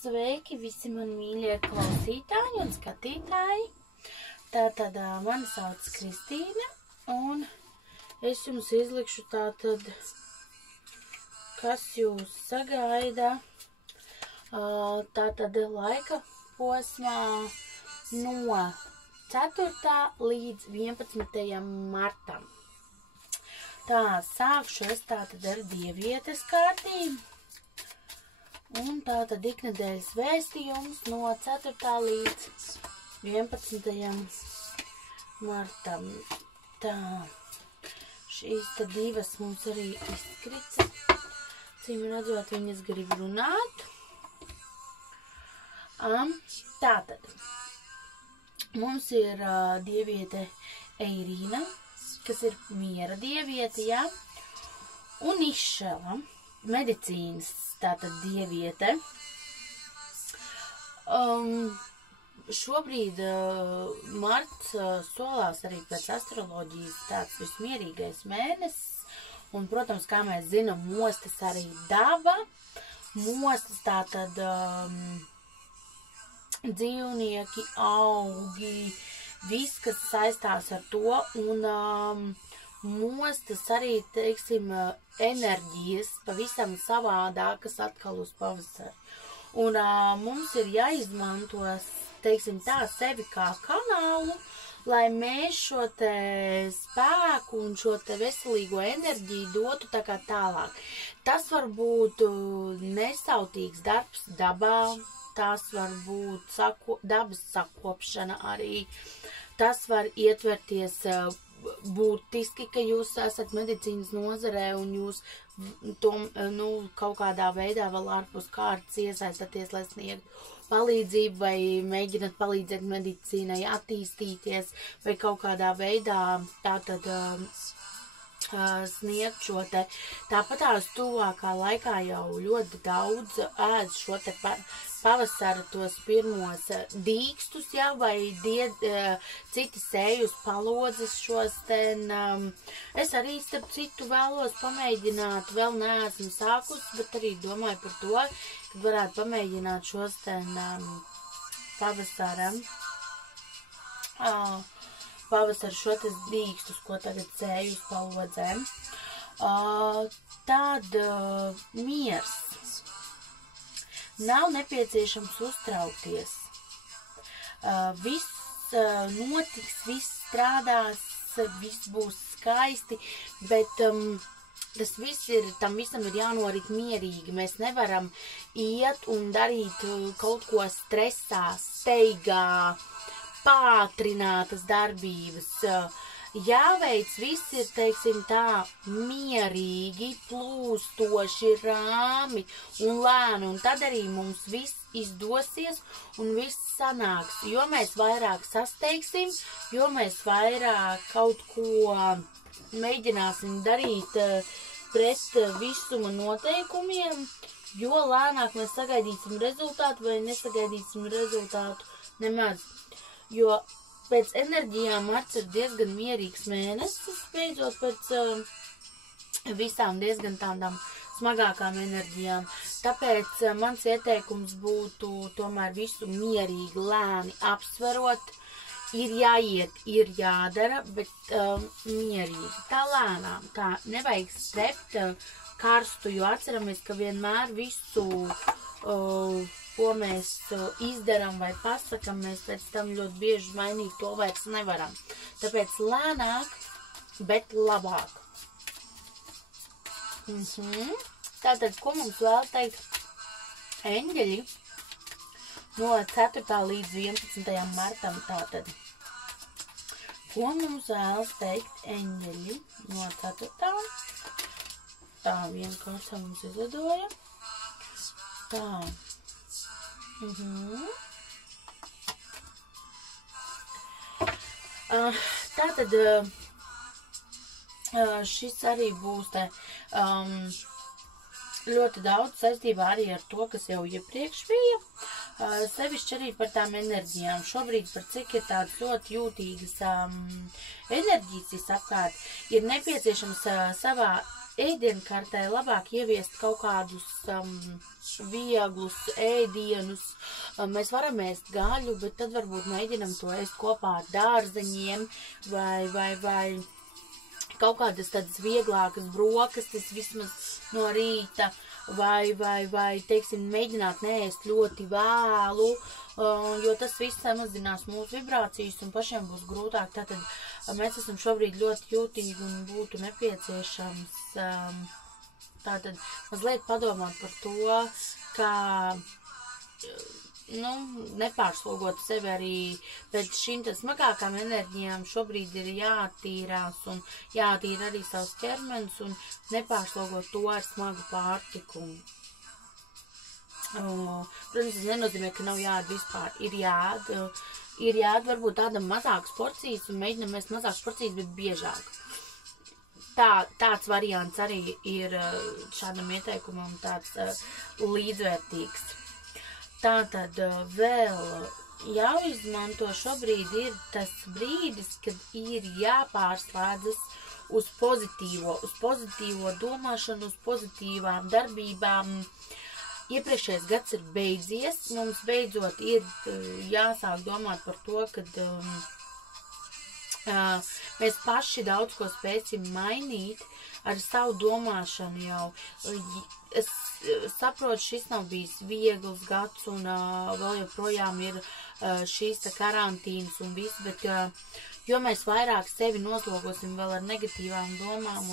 Sveiki visi mani mīļie klausītāji un skatītāji. Tātad mani sauc Kristīne un es jums izlikšu tātad, kas jūs sagaida tātad laika posmā no 4. līdz 11. martam. Tā, sākšu es tātad ar dievietes kārtību. Un tātad iknedēļas vēstījums no 4. līdz 11. martam. Tā, šīs te divas mums arī izkrita. Cīm redzot, viņas grib runāt. Tātad, mums ir dieviete Eirīna, kas ir miera dieviete, jā, un Išela, medicīnas tātad dieviete. Šobrīd marts solās arī pēc astroloģijas tāds vismierīgais mēnesis, un, protams, kā mēs zinām, mostas arī daba, mostas tātad dzīvnieki, augi, viss, kas saistās ar to, un mostas arī, teiksim, enerģijas pavisam savādākas atkal uz pavasari. Un mums ir jāizmanto, teiksim tā, sevi kā kanālu, lai mēs šo te spēku un šo te veselīgo enerģiju dotu tā kā tālāk. Tas var būt nesautīgs darbs dabā, tas var būt dabas sakopšana arī, tas var ietverties būtiski, ka jūs esat medicīnas nozarē un jūs to, kaut kādā veidā vēl ārpus kārtas iesaistaties, lai sniegtu palīdzību vai mēģināt palīdzēt medicīnai attīstīties vai kaut kādā veidā tātad sniegt šo te. Tāpatās tuvākā laikā jau ļoti daudz ēd šo te pavasara tos pirmos dīkstus, jā, vai citi sēj uz palodzes šos ten. Es arī, starp citu, vēlos pamēģināt, vēl neesmu sākus, bet arī domāju par to, ka varētu pamēģināt šos ten pavasaru šo te dīkstus, ko tagad sēju uz palodzēm. Tad miers. Nav nepieciešams uztraukties. Viss notiks, viss strādās, viss būs skaisti, bet tas viss ir, tam visam ir jānorit mierīgi. Mēs nevaram iet un darīt kaut ko stresā, steigā, pātrinātas darbības. Jāveic viss ir, teiksim tā, mierīgi, plūstoši, rāmi un lēni, un tad arī mums viss izdosies un viss sanāks. Jo mēs vairāk sasteigsim, jo mēs vairāk kaut ko mēģināsim darīt pret visuma noteikumiem, jo lēnāk mēs sagaidīsim rezultātu vai nesagaidīsim rezultātu nemaz. Jo pēc enerģijām marts ir diezgan mierīgs mēnesis, beidzot pēc visām diezgan tādām smagākām enerģijām. Tāpēc mans ieteikums būtu tomēr visu mierīgi, lēni apsverot. Ir jāiet, ir jādara, bet mierīgi, tā lēnām, tā nevajag strept karstu, jo atceramies, ka vienmēr visu ko mēs izdaram vai pasakam, mēs pēc tam ļoti bieži mainīt to vairs nevaram. Tāpēc lēnāk, bet labāk. Tātad, ko mums vēl teikt eņģeļi no 4. līdz 11. martam tātad? Ko mums vēlas teikt eņģeļi no 4. Tā, vienkārši mums izlidoja. Tā. Tātad šis arī būs te ļoti daudz saistībā arī ar to, kas jau iepriekš bija, sevišķi arī par tām enerģijām. Šobrīd par cik ir tādas ļoti jūtīgas enerģijas visapkārt, ir nepieciešams savā ēdienkartē labāk ieviest kaut kādus vieglus ēdienus. Mēs varam ēst gaļu, bet tad varbūt mēģinam to ēst kopā ar dārzeņiem vai kaut kādas tādas vieglākas brokastis vismaz no rīta, vai teiksim, mēģināt neēst ļoti vēlu, jo tas viss samazinās mūsu vibrācijas un pašiem būs grūtāk. Tātad mēs esam šobrīd ļoti jūtīgi un būtu nepieciešams tātad mazliet padomāt par to, kā nepārslogot sevi arī pēc šīm smagākām enerģijām. Šobrīd ir jātīrās un jātīra arī savs ķermenis un nepārslogot to ar smagu pārtiku. Protams, tas nenozīmē, ka nav jāēd vispār. Ir jāēd varbūt tādam mazākas porcijas un mēģinam mēs mazākas porcijas, bet biežāk. Tāds variants arī ir šādam ieteikumam tāds līdzvērtīgs. Tātad vēl jāizmanto šobrīd ir tas brīdis, kad ir jāpārslēdzas uz pozitīvo domāšanu, uz pozitīvām darbībām. Iepriekšējais gads ir beidzies, mums beidzot ir jāsāk domāt par to, kad mēs paši daudz ko spēsim mainīt ar savu domāšanu jau. Es saprotu, šis nav bijis viegls gads un vēl joprojām ir šīs karantīnas un viss, bet jo mēs vairāk sevi noslogosim vēl ar negatīvām domām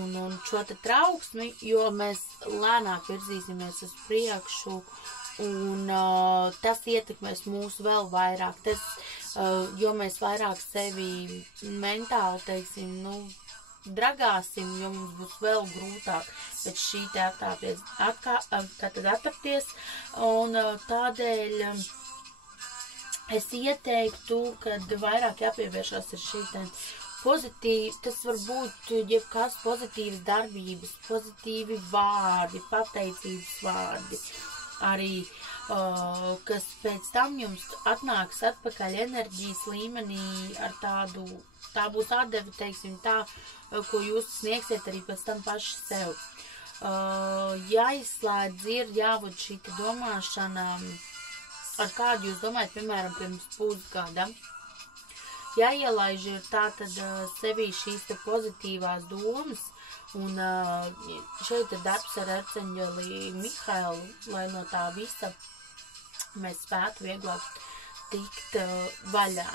un šo trauksmi, jo mēs lēnāk virzīsimies uz priekšu un tas ietekmēs mūs vēl vairāk. Jo mēs vairāk sevi mentāli, teiksim, dragāsim, jo mums būs vēl grūtāk pēc šī attapties, un tādēļ es ieteiktu, kad vairāk jāpievēršās ir šī pozitīvi, tas var būt jebkas pozitīvas darbības, pozitīvi vārdi, pateicības vārdi, arī, kas pēc tam jums atnāks atpakaļ enerģijas līmenī ar tādu, tā būs atdeve, teiksim, tā, ko jūs sniegsiet arī pēc tam paši sev. Jāizslēdz ir, jāvod šī domāšana, ar kādu jūs domājat, piemēram, pirms pusgada. Jāielaiž ir tātad sevī šīs pozitīvās domas, un šeit ir darbs ar arceņģeli Mihailu, lai no tā visa mēs spētu vieglāk tikt vaļā.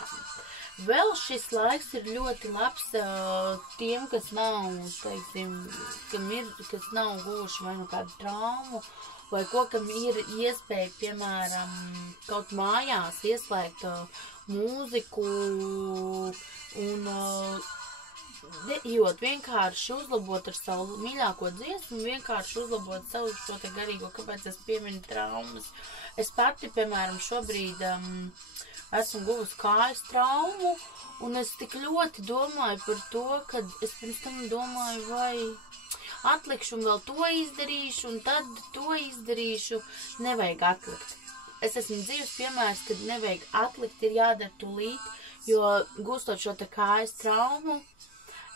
Vēl šis laiks ir ļoti labs tiem, kas nav, teiksim, kas nav guvuši vai kādu traumu, vai ko, kam ir iespēja, piemēram, kaut mājās ieslēgt mūziku un dejot, vienkārši uzlabot ar savu mīļāko dziesmu, vienkārši uzlabot savu šo garīgo, kāpēc es pieminu traumas. Es pati, piemēram, šobrīd esmu guvusi kājas traumu, un es tik ļoti domāju par to, ka es pirms tam domāju, vai atlikšu un vēl to izdarīšu, un tad to izdarīšu. Nevajag atlikt. Es esmu dzīves piemērs, kad nevajag atlikt, ir jādara tūlīt, jo gūstot šo kājas traumu,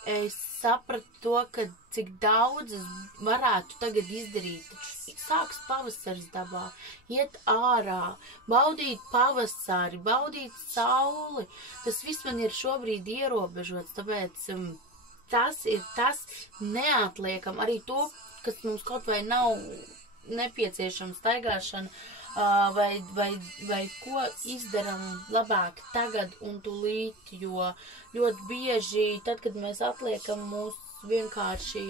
es sapratu to, ka cik daudz es varētu tagad izdarīt. Taču sāks pavasaris dabā, iet ārā, baudīt pavasari, baudīt sauli. Tas viss man ir šobrīd ierobežots, tāpēc tas ir tas neatliekam. Arī to, kas mums kaut vai nav nepieciešama staigāšana, vai ko izdaram labāk tagad un tūlīt, jo ļoti bieži, tad, kad mēs atliekam, mūs vienkārši,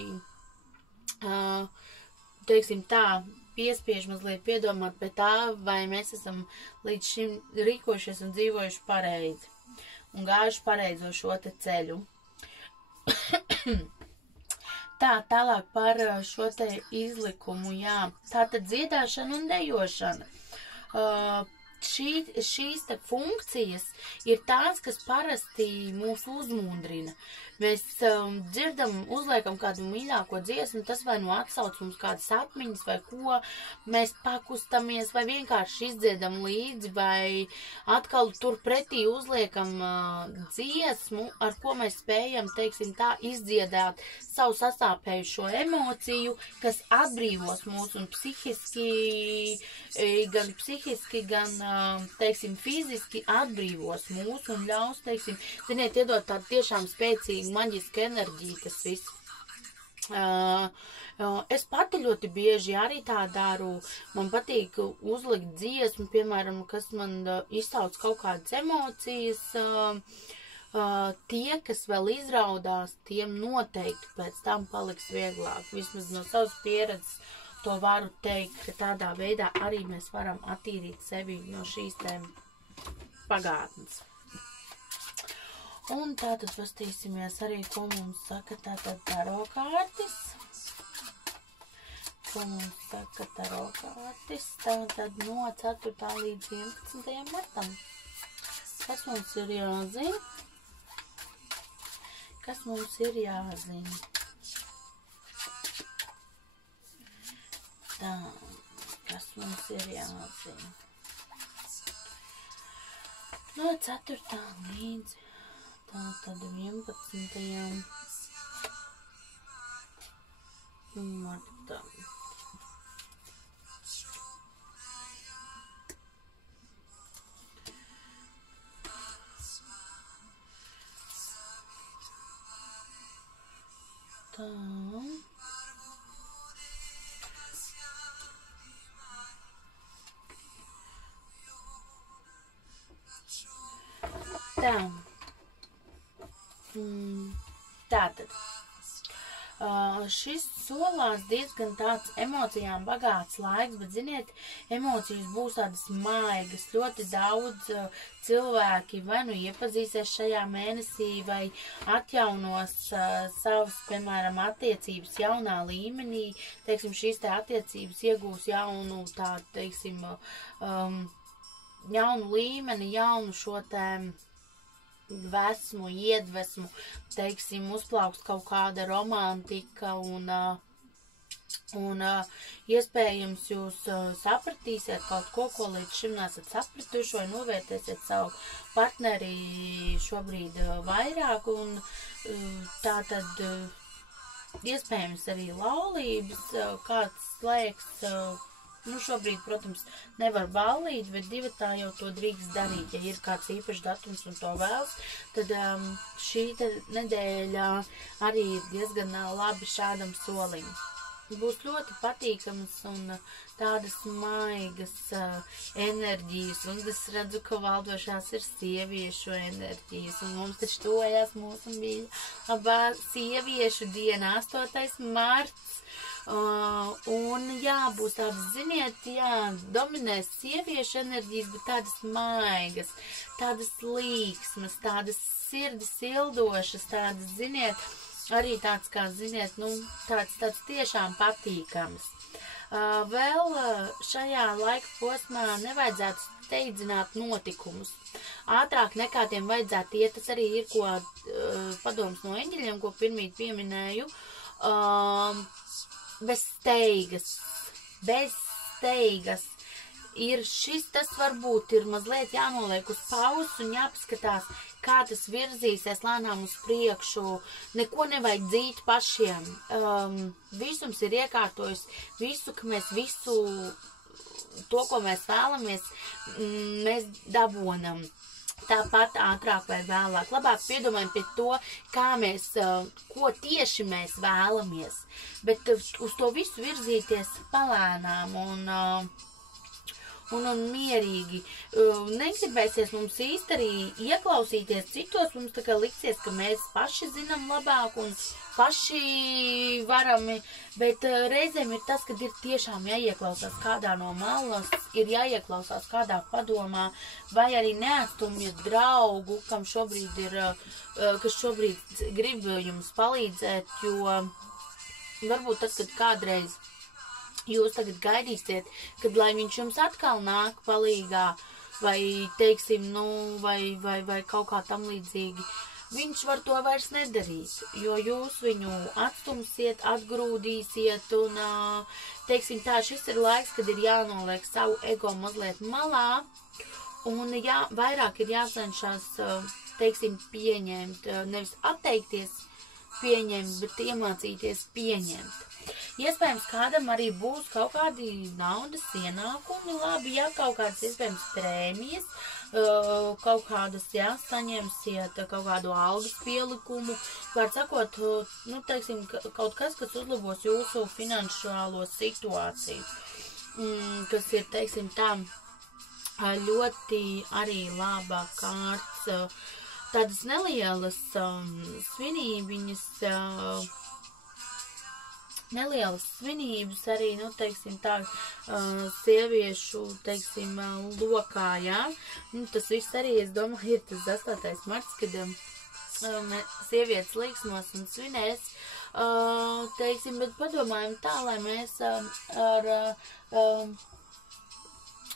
teiksim tā, piespiež mazliet piedomāt pie tā, vai mēs esam līdz šim rīkojušies un dzīvojuši pareizi un gājuši pareizo šo ceļu. Tā, tālāk par šo izlikumu, jā. Tātad dziedāšana un dejošana. šīs te funkcijas ir tās, kas parasti mūs uzmundrina. Mēs dzirdam, uzliekam kādu mīļāko dziesmu, tas vai nu atsauc mums kādas atmiņas, vai ko, mēs pakustamies, vai vienkārši izdziedam līdzi, vai atkal turpretī uzliekam dziesmu, ar ko mēs spējam, teiksim tā, izdziedāt savu sasāpējušo emociju, kas atbrīvos mūs un gan, teiksim, fiziski atbrīvos mūs un ļaus, teiksim, ziniet, iedot tādu tiešām spēcīgu maģisku enerģiju, tas viss. Es pati ļoti bieži arī tā daru, man patīk uzlikt dziesmu, piemēram, kas man izsauc kaut kādas emocijas, tie, kas vēl izraudās, tiem noteikti pēc tam paliks vieglāk, vismaz no savas pieredzes. To varu teikt, ka tādā veidā arī mēs varam attīrīt sevi no šīs tēm pagātnes. Un tātad pastīsimies arī, ko mums saka tātad tarokārtis. Ko mums saka tarokārtis. Tātad no 4. līdz 11. martam. Kas mums ir jāzina? Kas mums ir jāzina? Tā, kas mums ir jāzina? No 4. līdz tātad 11. martam. Tā. Tā. Tātad. Šis solās diezgan tāds emocijām bagāts laiks, bet, ziniet, emocijas būs tādas maigas. Ļoti daudz cilvēki vai nu iepazīsies šajā mēnesī, vai atjaunos savas, piemēram, attiecības jaunā līmenī. Teiksim, šīs te attiecības iegūs jaunu tādu, teiksim, jaunu līmeni, jaunu šo te dvēsmu, iedvesmu, teiksim, uzplauks kaut kāda romantika un iespējams jūs sapratīsiet kaut ko līdz šim nesat sapratuši, vai novērtēsiet savu partneri šobrīd vairāk, un tā tad iespējams arī laulības, kāds slēgs. Nu, šobrīd, protams, nevar ballīt, bet divatā jau to drīkst darīt. Ja ir kāds īpašs datums un to vēlas, tad šī nedēļa arī ir diezgan labi šādam solim. Būs ļoti patīkams un tādas maigas enerģijas, un es redzu, ka valdošās ir sieviešu enerģijas, un mums taču tojās mūsu mīļā sieviešu diena, 8. marts. Un jā, būs tādas, ziniet, jā, dominēs sieviešu enerģijas, bet tādas maigas, tādas līksmas, tādas sirdi sildošas, tādas, ziniet, arī tāds, kā, ziniet, nu, tāds tiešām patīkams. Vēl šajā laika posmā nevajadzētu steidzināt notikumus. Ātrāk nekā tiem vajadzētu iet, tas arī ir, ko padoms no eņģeļiem, ko pirmīt pieminēju, bez steigas. Ir šis, tas varbūt ir mazliet jānoliek uz pauzes un jāpaskatās, kā tas virzīsies lēnām uz priekšu. Neko nevajag dzīt pašiem. Visums ir iekārtojis visu, ka mēs visu to, ko mēs vēlamies, mēs dabonam. Tāpat ātrāk vai vēlāk. Labāk piedomājam pie to, kā mēs, ko tieši mēs vēlamies. Bet uz to visu virzīties palēnām un mierīgi. Negribēsies mums īsti arī ieklausīties citos, mums tā kā liksies, ka mēs paši zinām labāk un paši varami, bet reizēm ir tas, kad ir tiešām jāieklausās kādā no malas, ir jāieklausās kādā padomā, vai arī neatstumjat draugu, kam šobrīd ir, kas šobrīd grib jums palīdzēt, jo varbūt tad, kad kādreiz jūs tagad gaidīsiet, kad lai viņš jums atkal nāk palīgā, vai teiksim, nu, vai kaut kā tam līdzīgi. Viņš var to vairs nedarīt, jo jūs viņu atstumsiet, atgrūdīsiet un, teiksim tā, šis ir laiks, kad ir jānoliek savu ego mazliet malā un vairāk ir jācenšas, teiksim, pieņemt, nevis atteikties pieņemt, bet iemācīties pieņemt. Iespējams, kādam arī būs kaut kādi naudas ienākumi, labi, ja kaut kādas iespējams prēmijas, kaut kādas, saņemsiet kaut kādu algas pielikumu, var sakot, nu, teiksim, kaut kas, kas uzlabos jūsu finanšālo situāciju, kas ir, teiksim, tā ļoti arī labā kārts, tādas nelielas svinībiņas, nelielas svinības arī, nu, teiksim, tā, sieviešu, teiksim, lokā, Nu, tas viss arī, es domāju, ir tas 8. marts, kad sievietes līksmos un svinēs, teiksim, bet padomājam tā, lai mēs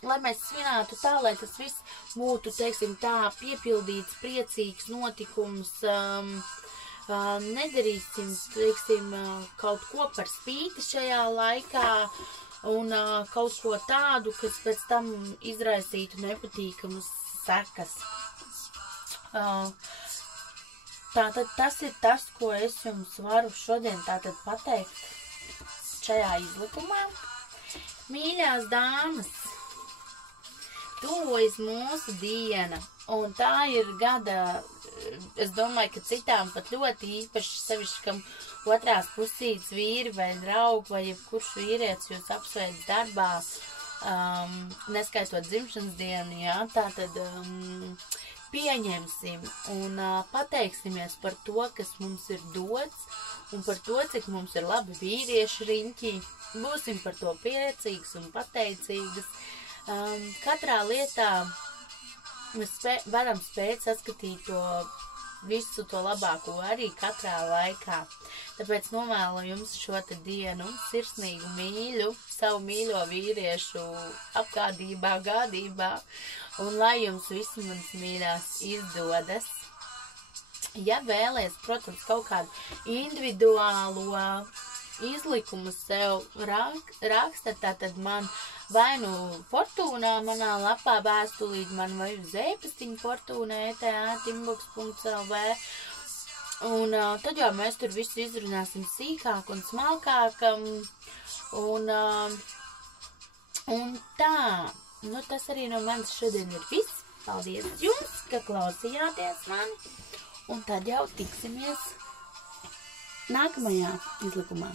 lai mēs svinētu tā, lai tas viss būtu, teiksim, tā piepildīts, priecīgs notikums, nedarīsim, teiksim, kaut ko par spīti šajā laikā un kaut ko tādu, kas pēc tam izraisītu nepatīkamas sekas. Tātad tas ir tas, ko es jums varu šodien tātad pateikt šajā izlikumā. Mīļās dāmas, tuvojas mūsu diena, un tā ir gada, es domāju, ka citām pat ļoti īpaši sevišķi, kam otrās pusītes vīri vai draugi vai jebkurš vīrietis jūs apsveic darbā, neskaitot dzimšanas dienu, tātad pieņemsim un pateiksimies par to, kas mums ir dots, un par to, cik mums ir labi vīrieši riņķī. Būsim par to priecīgas un pateicīgas. Katrā lietā mēs varam spēt saskatīt to visu to labāko arī katrā laikā. Tāpēc novēlu jums šo te dienu sirsnīgu mīļu, savu mīļo vīriešu apgādībā, gādībā, un lai jums visi manas mīļās izdodas. Ja vēlies, protams, kaut kādu individuālo izlikumu sev rakstat, tātad man vai nu Fortūnā manā lapā vēstulīt man vai uz e-pastiņu fortuna@inbox.lv, un tad jau mēs tur visu izrunāsim sīkāk un smalkāk, un tā, nu tas arī no manis šodien ir viss. Paldies jums, ka klausījāties mani, un tad jau tiksimies nākamajā izlikumā.